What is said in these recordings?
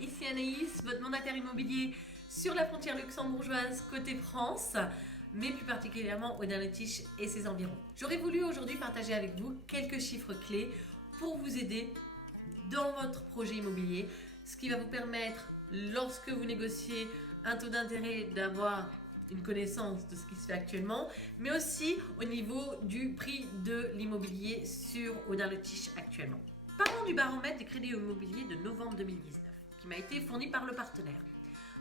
Ici Anaïs, votre mandataire immobilier sur la frontière luxembourgeoise côté France, mais plus particulièrement au Darnetisch et ses environs. J'aurais voulu aujourd'hui partager avec vous quelques chiffres clés pour vous aider dans votre projet immobilier, ce qui va vous permettre, lorsque vous négociez un taux d'intérêt, d'avoir une connaissance de ce qui se fait actuellement, mais aussi au niveau du prix de l'immobilier au Darnetisch actuellement. Parlons du baromètre des crédits immobiliers de novembre 2019, qui m'a été fourni par le partenaire.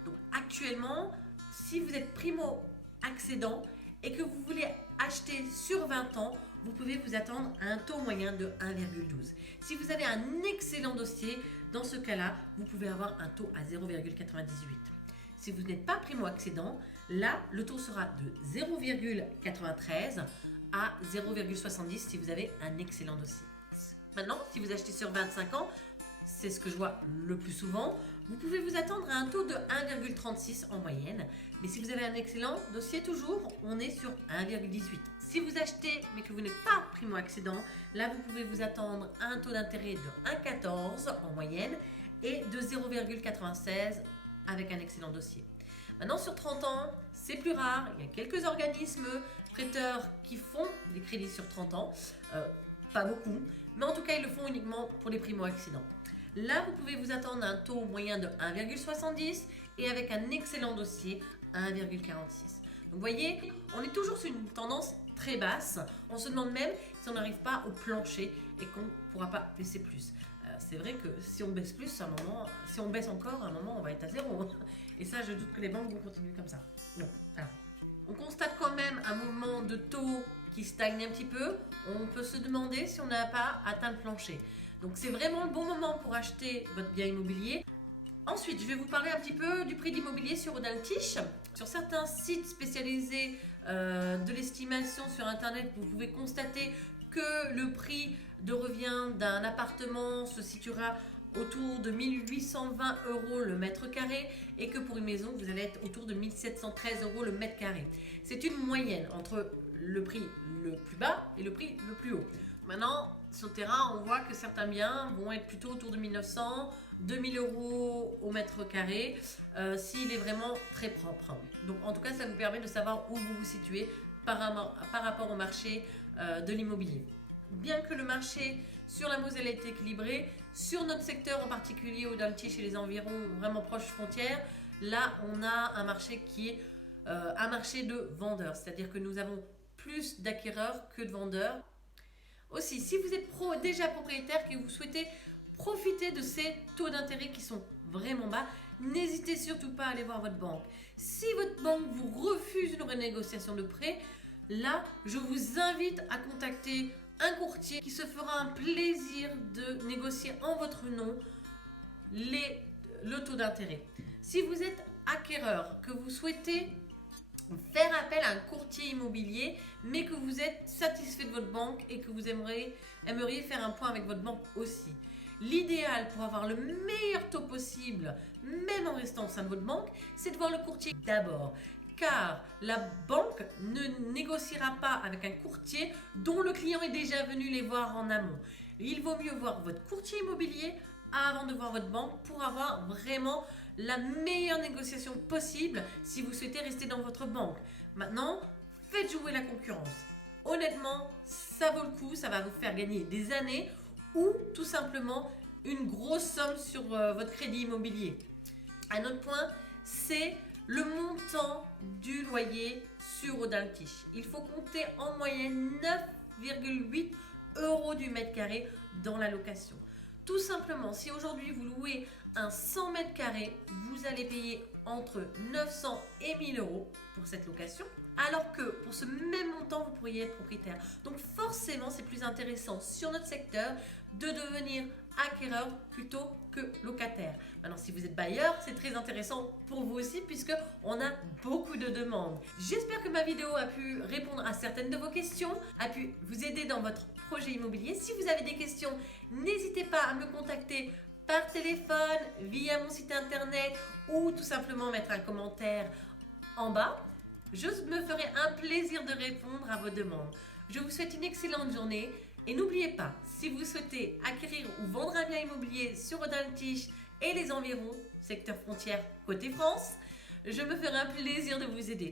Donc actuellement, si vous êtes primo-accédant et que vous voulez acheter sur 20 ans, vous pouvez vous attendre à un taux moyen de 1,12. Si vous avez un excellent dossier, dans ce cas-là, vous pouvez avoir un taux à 0,98. Si vous n'êtes pas primo-accédant, là, le taux sera de 0,93 à 0,70 si vous avez un excellent dossier. Maintenant, si vous achetez sur 25 ans, c'est ce que je vois le plus souvent, vous pouvez vous attendre à un taux de 1,36 en moyenne. Mais si vous avez un excellent dossier toujours, on est sur 1,18. Si vous achetez mais que vous n'êtes pas primo-accédant, là vous pouvez vous attendre à un taux d'intérêt de 1,14 en moyenne et de 0,96 avec un excellent dossier. Maintenant, sur 30 ans, c'est plus rare. Il y a quelques organismes prêteurs qui font des crédits sur 30 ans. Pas beaucoup, mais en tout cas, ils le font uniquement pour les primo-accédants. Là, vous pouvez vous attendre à un taux moyen de 1,70 et avec un excellent dossier, 1,46. Donc, vous voyez, on est toujours sur une tendance très basse. On se demande même si on n'arrive pas au plancher et qu'on ne pourra pas baisser plus. C'est vrai que si on baisse plus, à un moment, si on baisse encore, à un moment, on va être à zéro. Et ça, je doute que les banques vont continuer comme ça. Non. Alors, on constate quand même un mouvement de taux qui stagne un petit peu. On peut se demander si on n'a pas atteint le plancher. Donc c'est vraiment le bon moment pour acheter votre bien immobilier. Ensuite, je vais vous parler un petit peu du prix d'immobilier sur Darnetisch. Sur certains sites spécialisés de l'estimation sur Internet, vous pouvez constater que le prix de revient d'un appartement se situera autour de 1820 € le mètre carré et que pour une maison, vous allez être autour de 1713 € le mètre carré. C'est une moyenne entre le prix le plus bas et le prix le plus haut. Maintenant, sur le terrain, on voit que certains biens vont être plutôt autour de 1900, 2000 € au mètre carré s'il est vraiment très propre. Donc en tout cas, ça vous permet de savoir où vous vous situez par rapport au marché de l'immobilier. Bien que le marché sur la Moselle est équilibré, sur notre secteur en particulier au Darnetisch et les environs vraiment proches frontières, là on a un marché qui est un marché de vendeurs, c'est-à-dire que nous avons plus d'acquéreurs que de vendeurs. Aussi, si vous êtes déjà propriétaire et que vous souhaitez profiter de ces taux d'intérêt qui sont vraiment bas, n'hésitez surtout pas à aller voir votre banque. Si votre banque vous refuse une renégociation de prêt, là, je vous invite à contacter un courtier qui se fera un plaisir de négocier en votre nom le taux d'intérêt. Si vous êtes acquéreur, que vous souhaitez faire appel à un courtier immobilier, mais que vous êtes satisfait de votre banque et que vous aimeriez faire un point avec votre banque aussi. L'idéal pour avoir le meilleur taux possible, même en restant au sein de votre banque, c'est de voir le courtier d'abord. Car la banque ne négociera pas avec un courtier dont le client est déjà venu les voir en amont. Il vaut mieux voir votre courtier immobilier avant de voir votre banque pour avoir vraiment la meilleure négociation possible si vous souhaitez rester dans votre banque. Maintenant, faites jouer la concurrence. Honnêtement, ça vaut le coup, ça va vous faire gagner des années ou tout simplement une grosse somme sur votre crédit immobilier. Un autre point, c'est le montant du loyer sur Darnetisch. Il faut compter en moyenne 9,8 € du mètre carré dans la location. Tout simplement, si aujourd'hui vous louez un 100 mètres carrés, vous allez payer entre 900 et 1000 € pour cette location, alors que pour ce même montant, vous pourriez être propriétaire. Donc forcément, c'est plus intéressant sur notre secteur de devenir acquéreur plutôt que locataire. Maintenant, si vous êtes bailleur, c'est très intéressant pour vous aussi puisque on a beaucoup de demandes. J'espère que ma vidéo a pu répondre à certaines de vos questions, a pu vous aider dans votre projet immobilier. Si vous avez des questions, n'hésitez pas à me contacter par téléphone, via mon site internet ou tout simplement mettre un commentaire en bas. Je me ferai un plaisir de répondre à vos demandes. Je vous souhaite une excellente journée et n'oubliez pas, si vous souhaitez acquérir ou vendre un bien immobilier sur Darnetisch et les environs, secteur frontière côté France. Je me ferai un plaisir de vous aider.